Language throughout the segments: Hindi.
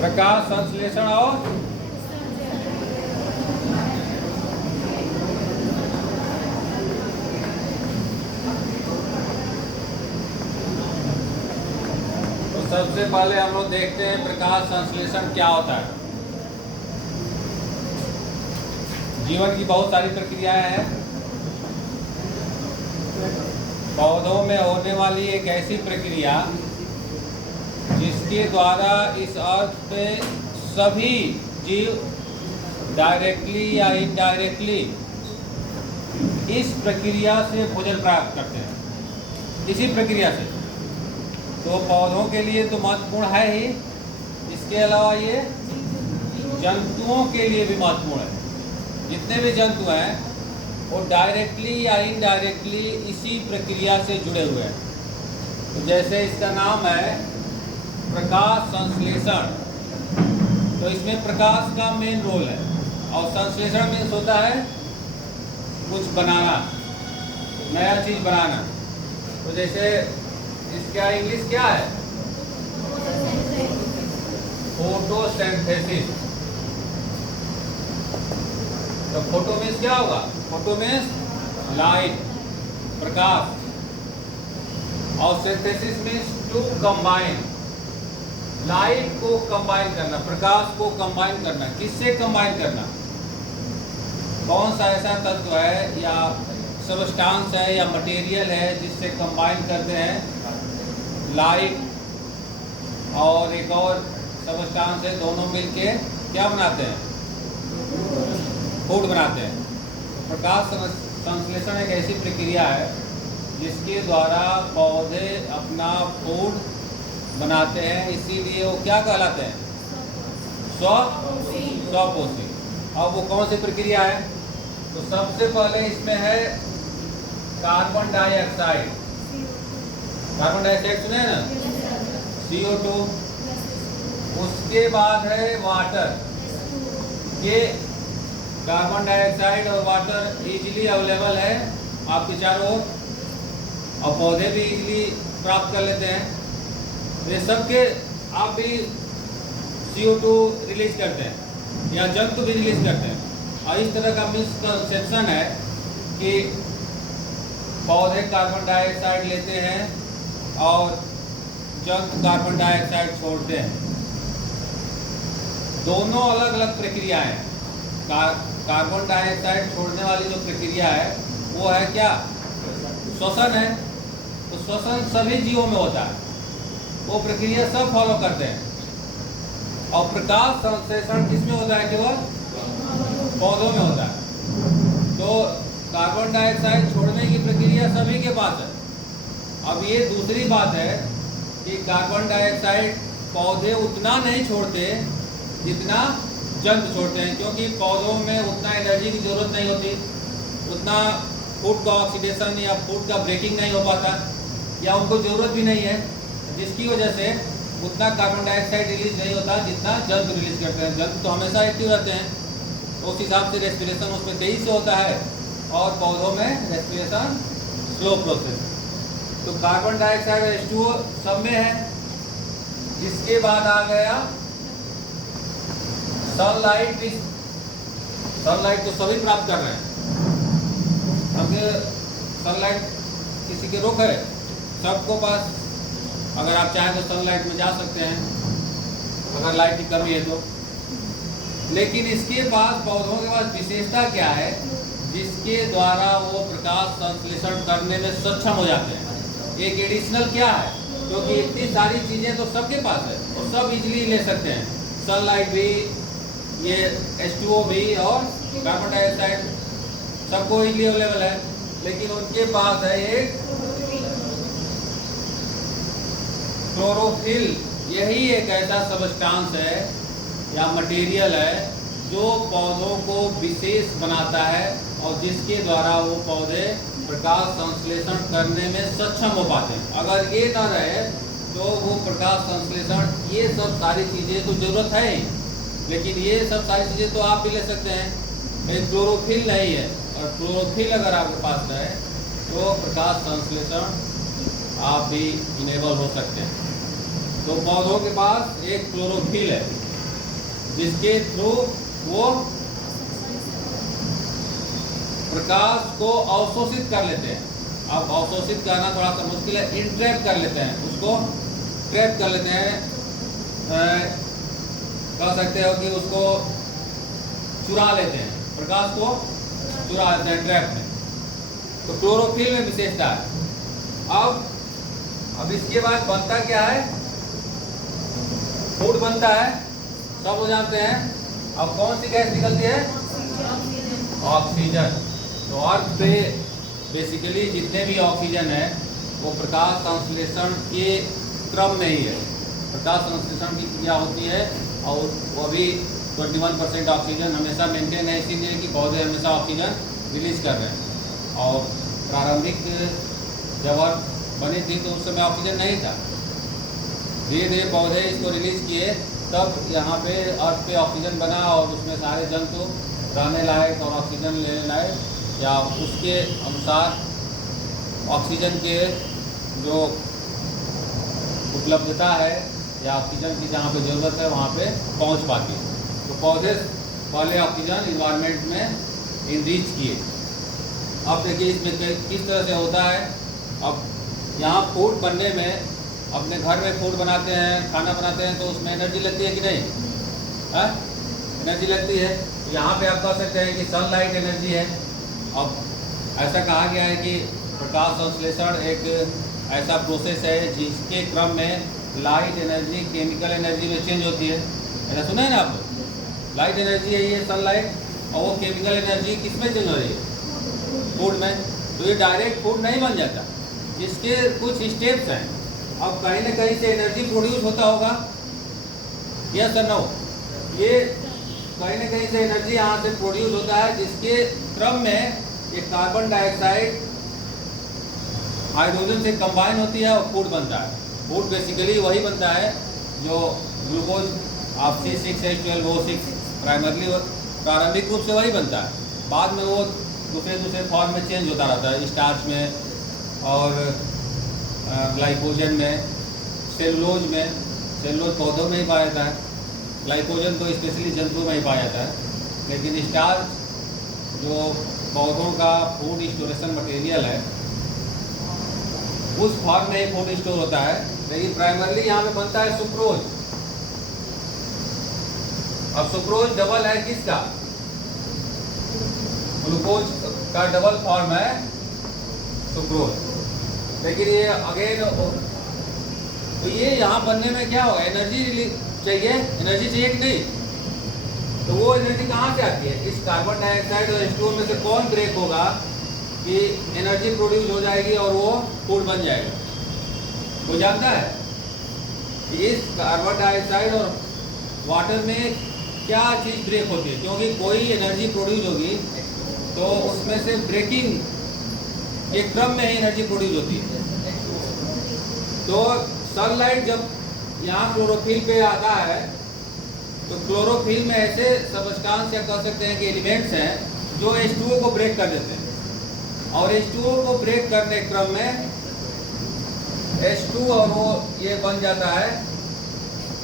प्रकाश संश्लेषण और तो सबसे पहले हम लोग देखते हैं प्रकाश संश्लेषण क्या होता है। जीवन की बहुत सारी प्रक्रियाएं हैं। पौधों में होने वाली एक ऐसी प्रक्रिया जिसके द्वारा इस अर्थ पे सभी जीव डायरेक्टली या इनडायरेक्टली इस प्रक्रिया से भोजन प्राप्त करते हैं, इसी प्रक्रिया से। तो पौधों के लिए तो महत्वपूर्ण है ही, इसके अलावा ये जंतुओं के लिए भी महत्वपूर्ण है। जितने भी जंतु हैं वो डायरेक्टली या इनडायरेक्टली इसी प्रक्रिया से जुड़े हुए हैं। तो जैसे इसका नाम है प्रकाश संश्लेषण, तो इसमें प्रकाश का मेन रोल है। और संश्लेषण मीन्स होता है कुछ बनाना, नया चीज बनाना। तो जैसे इसका इंग्लिश क्या है? फोटोसिंथेसिस। तो फोटो मीन्स क्या होगा? फोटो मीन्स लाइट, प्रकाश, और synthesis means to combine, light को कंबाइन करना, प्रकाश को कंबाइन करना। किससे कंबाइन करना? कौन सा ऐसा तत्व है या सबस्टांस है या मटेरियल है जिससे कंबाइन करते हैं लाइट और एक और सबस्टांस है, दोनों मिलके क्या बनाते हैं? फूड बनाते हैं। प्रकाश संश्लेषण एक ऐसी प्रक्रिया है जिसके द्वारा पौधे अपना फूड बनाते हैं, इसीलिए वो क्या कहलाते हैं? स्वपोषी। अब वो कौन सी प्रक्रिया है? तो सबसे पहले इसमें है कार्बन डाइऑक्साइड। कार्बन डाइऑक्साइड सुने ना, CO2। उसके बाद है वाटर। ये कार्बन डाइऑक्साइड और वाटर इजीली अवेलेबल है आपके चारों ओर, और पौधे भी इजीली प्राप्त कर लेते हैं। ये सबके आप भी CO2 रिलीज करते हैं या जंतु भी रिलीज करते हैं। और इस तरह का मिसकंसेप्शन है कि पौधे कार्बन डाइऑक्साइड लेते हैं और जंतु कार्बन डाइऑक्साइड छोड़ते हैं। दोनों अलग अलग प्रक्रियाएं हैं। कार्बन डाइऑक्साइड छोड़ने वाली जो प्रक्रिया है वो है क्या? श्वसन है। तो श्वसन सभी जीवों में होता है, वो प्रक्रिया सब फॉलो करते हैं। और प्रकाश संश्लेषण किसमें होता है? केवल पौधों में होता है। तो कार्बन डाइऑक्साइड छोड़ने की प्रक्रिया सभी के पास है। अब ये दूसरी बात है कि कार्बन डाइऑक्साइड पौधे उतना नहीं छोड़ते जितना जंतु छोड़ते हैं, क्योंकि पौधों में उतना एनर्जी की जरूरत नहीं होती, उतना फूड का ऑक्सीडेशन या फूड का ब्रेकिंग नहीं हो पाता, या उनको ज़रूरत भी नहीं है, जिसकी वजह से उतना कार्बन डाइऑक्साइड रिलीज नहीं होता जितना जंतु रिलीज करते हैं। जंतु तो हमेशा एक्टिव रहते हैं, तो उस हिसाब से रेस्पिरेशन उसमें तेजी से होता है, और पौधों में रेस्पिरेशन स्लो प्रोसेस। तो कार्बन डाइऑक्साइड और H2O सब में है। जिसके बाद आ गया सनलाइट। भी सनलाइट तो सभी प्राप्त कर रहे हैं। अब सनलाइट किसी के रोक है? सबको पास, अगर आप चाहें तो सनलाइट में जा सकते हैं अगर लाइट की कमी है तो। लेकिन इसके पास, पौधों के पास विशेषता क्या है जिसके द्वारा वो प्रकाश संश्लेषण करने में सक्षम हो जाते हैं? एक एडिशनल क्या है? क्योंकि इतनी सारी चीज़ें तो सबके पास है और सब इजीली ले सकते हैं। सनलाइट भी, ये H2O भी, और कार्बन डाइऑक्साइड सबको इजीली अवेलेबल है। लेकिन उनके पास है एक क्लोरोफिल। यही एक ऐसा सबस्टांस है या मटेरियल है जो पौधों को विशेष बनाता है और जिसके द्वारा वो पौधे प्रकाश संश्लेषण करने में सक्षम हो पाते हैं। अगर ये ना रहे तो वो प्रकाश संश्लेषण, ये सब सारी चीज़ें तो जरूरत है ही, लेकिन ये सब सारी चीज़ें तो आप भी ले सकते हैं। लेकिन क्लोरोफिल नहीं है, और क्लोरोफिल अगर आपके पास है तो प्रकाश संश्लेषण आप भी इनेबल हो सकते हैं। तो पौधों के पास एक क्लोरोफिल है। जिसके थ्रू वो प्रकाश को अवशोषित कर लेते हैं। अब अवशोषित करना थोड़ा सा मुश्किल है, इंट्रैप कर लेते हैं, उसको ट्रैप कर लेते हैं, कह सकते हो कि उसको चुरा लेते हैं, प्रकाश को चुरा लेते हैं ट्रैप में। तो क्लोरोफिल में विशेषता है। अब इसके बाद बनता क्या है, फूड बनता है, सब लोग जानते हैं। अब कौन सी गैस निकलती है, ऑक्सीजन। तो अर्थ पे बेसिकली जितने भी ऑक्सीजन है वो प्रकाश संश्लेषण के क्रम में ही है, प्रकाश संश्लेषण की क्रिया होती है, और वो भी 21% ऑक्सीजन हमेशा मेंटेन है, इसीलिए कि पौधे हमेशा ऑक्सीजन रिलीज कर रहे हैं। और प्रारंभिक जब अर्थ बनी थी तो उस समय ऑक्सीजन नहीं था, धीरे धीरे पौधे इसको रिलीज किए, तब यहाँ पे अर्थ पे ऑक्सीजन बना और उसमें सारे जंतु रहने लायक और ऑक्सीजन लेने लायक, या उसके अनुसार ऑक्सीजन के जो उपलब्धता है या ऑक्सीजन की जहाँ पे ज़रूरत है वहाँ पे पहुँच पाती है। तो पौधे पहले ऑक्सीजन इन्वायरमेंट में इनरीच किए। अब देखिए इसमें किस तरह से होता है। अब यहाँ फूड बनने में, अपने घर में फूड बनाते हैं, खाना बनाते हैं, तो उसमें एनर्जी लगती है कि नहीं है? एनर्जी लगती है। यहाँ पे आप कह सकते हैं कि सनलाइट एनर्जी है। अब ऐसा कहा गया है कि प्रकाश संश्लेषण एक ऐसा प्रोसेस है जिसके क्रम में लाइट एनर्जी केमिकल एनर्जी में चेंज होती है। ऐसा सुना है ना आप लोग? लाइट एनर्जी है ये सनलाइट, और वो केमिकल एनर्जी किस में चेंज हो रही है, फूड में। तो ये डायरेक्ट फूड नहीं बन जाता, इसके कुछ स्टेप्स हैं। अब कहीं ना कहीं से एनर्जी प्रोड्यूस होता होगा, यस और नो? ये कहीं ना कहीं से एनर्जी यहाँ से प्रोड्यूस होता है, जिसके क्रम में ये कार्बन डाइऑक्साइड हाइड्रोजन से कंबाइन होती है और फूड बनता है। फूड बेसिकली वही बनता है जो ग्लूकोज आप C6H12O6 प्राइमरली प्रारंभिक रूप से वही बनता है, बाद में वो दूसरे फॉर्म में चेंज होता रहता है, स्टार्च में और ग्लाइकोजन में, सेलुलोज में। सेलुलोज पौधों में ही पाया जाता है, ग्लाइकोजन तो स्पेशली जंतुओं में ही पाया जाता है। लेकिन स्टार्च जो पौधों का फूड स्टोरेशन मटेरियल है, उस फॉर्म में ही फूड स्टोर होता है। लेकिन प्राइमरली यहाँ पे बनता है सुक्रोज। अब सुक्रोज डबल है किसका, ग्लूकोज का डबल फॉर्म है सुक्रोज। लेकिन ये अगेन, तो ये यहाँ बनने में क्या होगा, एनर्जी चाहिए, एनर्जी चाहिए कि नहीं? तो वो एनर्जी कहाँ से आती है, इस कार्बन डाइऑक्साइड और H2O में से कौन ब्रेक होगा कि एनर्जी प्रोड्यूस हो जाएगी और वो फूड बन जाएगा? वो जानता है कि इस कार्बन डाइऑक्साइड और वाटर में क्या चीज़ ब्रेक होती है, क्योंकि कोई एनर्जी प्रोड्यूस होगी तो उसमें से ब्रेकिंग के क्रम में ही एनर्जी प्रोड्यूस होती है। तो सनलाइट जब यहाँ क्लोरोफिल पे आता है, तो क्लोरोफिल में ऐसे सबस्टांस या कह सकते हैं कि एलिमेंट्स हैं जो H2O को ब्रेक कर देते हैं, और H2O को ब्रेक करने क्रम में H2 और वो ये बन जाता है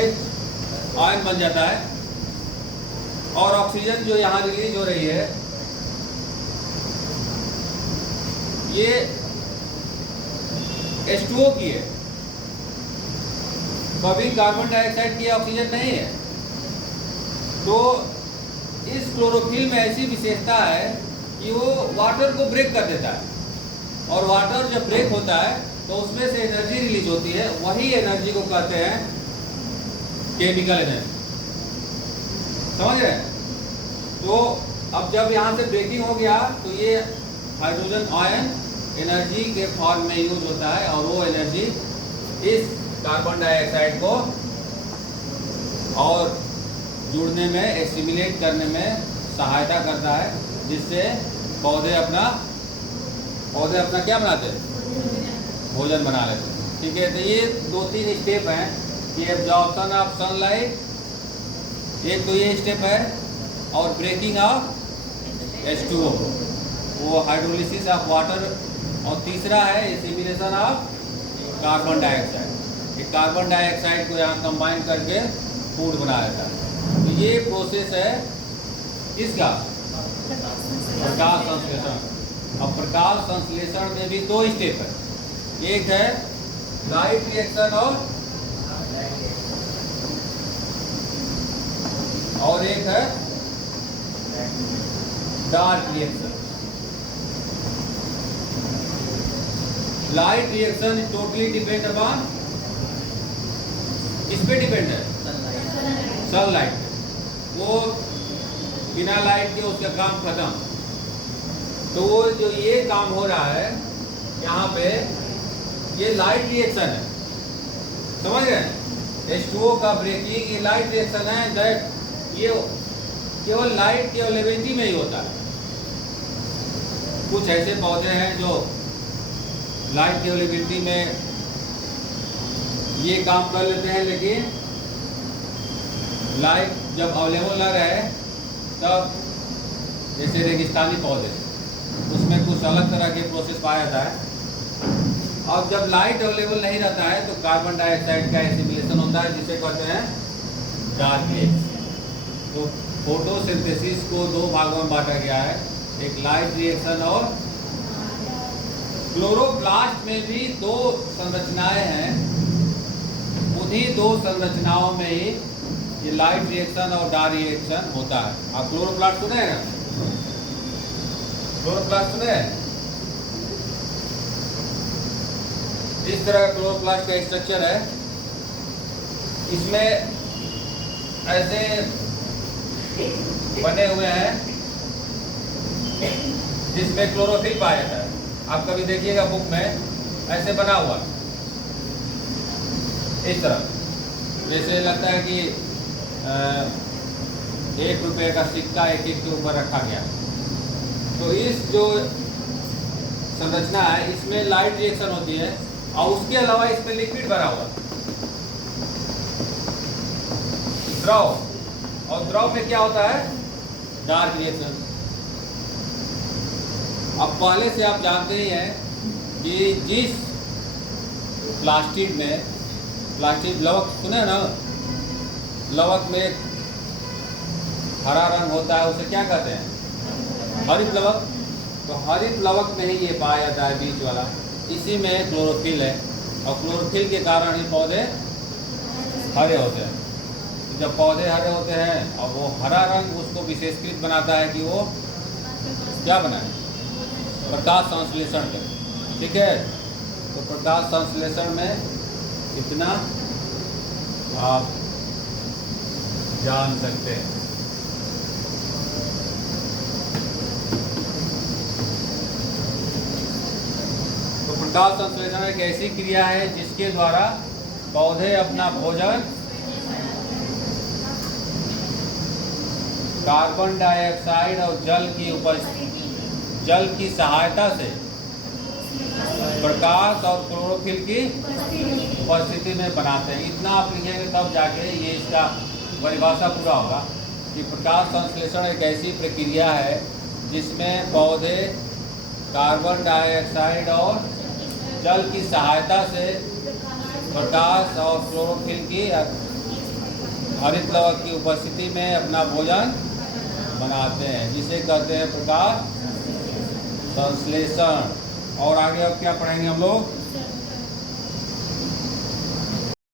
H आयन बन जाता है, और ऑक्सीजन जो यहाँ रिलीज हो रही है ये H2O की है, कभी कार्बन डाइऑक्साइड की ऑक्सीजन नहीं है। तो इस क्लोरोफिल में ऐसी विशेषता है कि वो वाटर को ब्रेक कर देता है, और वाटर जब ब्रेक होता है तो उसमें से एनर्जी रिलीज होती है, वही एनर्जी को कहते हैं केमिकल एनर्जी। समझ रहे हैं? तो अब जब यहाँ से ब्रेकिंग हो गया तो ये हाइड्रोजन आयन एनर्जी के फॉर्म में यूज होता है, और वो एनर्जी इस कार्बन डाइऑक्साइड को और जुड़ने में, एसिमिलेट करने में सहायता करता है, जिससे पौधे अपना क्या बनाते हैं, भोजन बना लेते हैं। ठीक है, तो ये 2-3 स्टेप हैं कि एब्जॉर्प्शन ऑफ सनलाइट, एक तो ये स्टेप है, और ब्रेकिंग ऑफ H2O, वो हाइड्रोलिसिस ऑफ वाटर, और तीसरा है assimilation of carbon dioxide. Carbon dioxide को यहाँ कंबाइन करके फूड बना लेता है। तो ये प्रोसेस है किसका? प्रकाश संश्लेषण। अब प्रकाश संश्लेषण में भी दो स्टेप है, एक है लाइट रिएक्शन और एक है dark reaction. Light reaction totally depend upon, किस पे डिपेंड है? सनलाइट। वो बिना लाइट के उसका काम खत्म। तो वो जो ये काम हो रहा है यहाँ पे, ये लाइट रिएक्शन है, समझ रहे हैं? H2O का ब्रेकिंग ये लाइट रिएक्शन है। दैट ये केवल लाइट के अवेलेबिलिटी में ही होता है। कुछ ऐसे पौधे हैं जो लाइट की अवेलेबिलिटी में ये काम कर लेते हैं, लेकिन लाइट जब अवेलेबल न रहे तब, जैसे रेगिस्तानी पौधे, उसमें कुछ अलग तरह के प्रोसेस पाया जाता है। अब जब लाइट अवेलेबल नहीं रहता है तो कार्बन डाइऑक्साइड का एसिमिलेशन होता है, जिसे कहते हैं डार्क रिएक्शन। तो फोटोसिंथेसिस को दो भागों में बांटा गया है, एक लाइट रिएक्शन और क्लोरोप्लास्ट में भी दो संरचनाएं हैं। उन्हीं दो संरचनाओं में ही ये लाइट रिएक्शन और डार्क रिएक्शन होता है। आप क्लोरोप्लास्ट सुने हैं ना? क्लोरोप्लास्ट सुने हैं? इस तरह का क्लोरोप्लास्ट का स्ट्रक्चर है। इसमें ऐसे बने हुए हैं जिसमें क्लोरोफिल पाया जाता है। आप कभी देखिएगा बुक में ऐसे बना हुआ इस तरह, जैसे लगता है कि 1 रुपये का सिक्का एक के ऊपर रखा गया। तो इस जो संरचना है इसमें लाइट रिएक्शन होती है और उसके अलावा इसमें लिक्विड भरा हुआ द्रव, और द्रव में क्या होता है? Dark reaction. अब पहले से आप जानते ही हैं कि जिस प्लास्टिक में, प्लास्टिक लवक सुने ना, लवक में हरा रंग होता है, उसे क्या कहते हैं? हरित लवक। तो हरित लवक में ही ये पाया जाता है बीच वाला, इसी में क्लोरोफिल है, और क्लोरोफिल के कारण ही पौधे हरे होते हैं। जब पौधे हरे होते हैं और वो हरा रंग उसको विशेषकृत बनाता है कि वो क्या बनाए? प्रकाश संश्लेषण करें। ठीक है, तो प्रकाश संश्लेषण में इतना आप जान सकते हैं। तो प्रकाश संश्लेषण एक ऐसी क्रिया है जिसके द्वारा पौधे अपना भोजन कार्बन डाइऑक्साइड और जल की सहायता से प्रकाश और क्लोरोफिल की उपस्थिति में बनाते हैं। इतना आप लिखेंगे तब जाके ये इसका परिभाषा पूरा होगा कि प्रकाश संश्लेषण एक ऐसी प्रक्रिया है जिसमें पौधे कार्बन डाइऑक्साइड और जल की सहायता से प्रकाश और क्लोरोफिल की हरित लवक की उपस्थिति में अपना भोजन बनाते हैं, जिसे कहते हैं प्रकाश संश्लेषण। और आगे अब क्या पढ़ेंगे हम लोग?